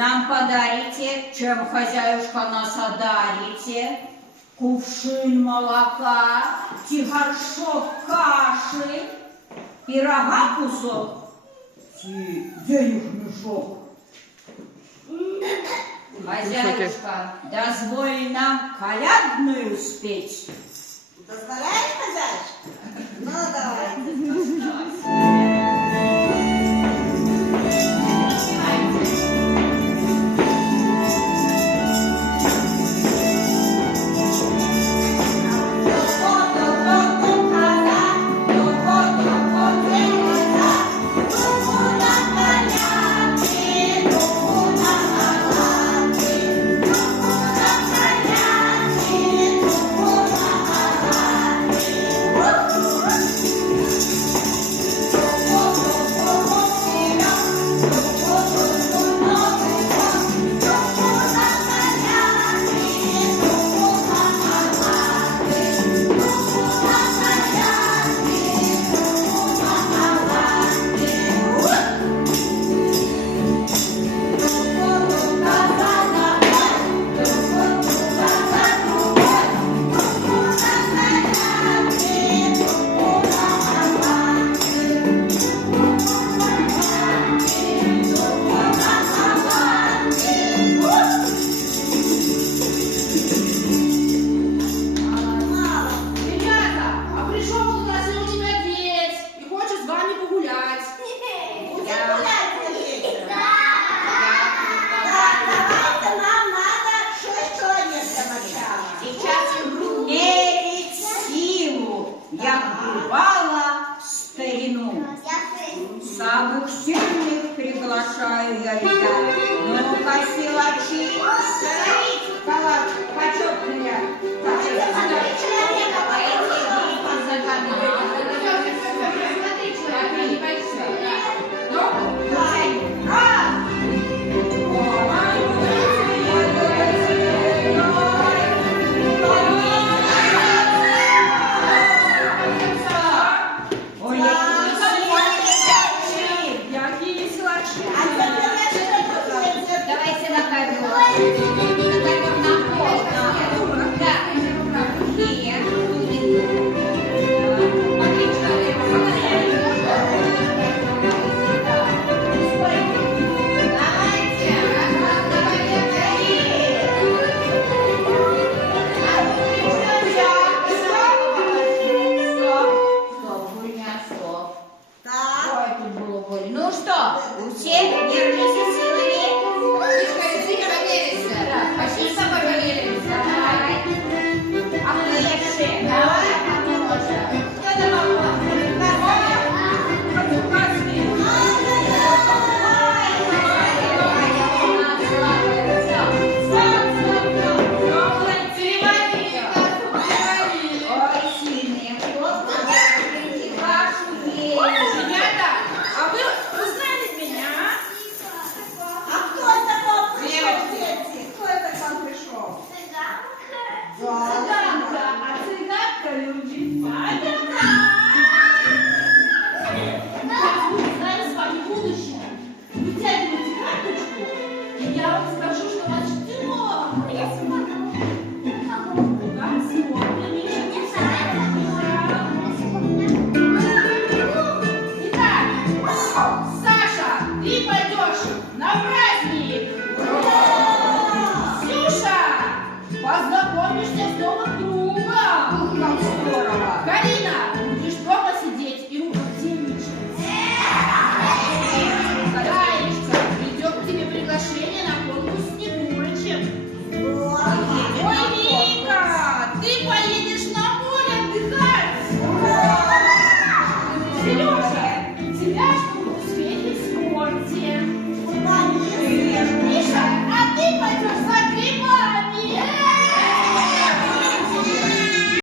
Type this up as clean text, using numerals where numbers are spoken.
нам подарите, чем хозяюшка нас одарите? Кувшин молока, горшок каши, пирога кусок и денег мешок. Хозяюшка, дозволь нам колядную спеть. Дозволяешь, хозяюшка? Ну, давайте. Самых сильных приглашаю я, ребят. Ну-ка, силачи, становись, калаш, почетная. Ну что, у всех держите силами. Почти с тобой проверились. Давай. А кто еще? Давай поможем. Кто давал? Ой, Вика, ты поедешь на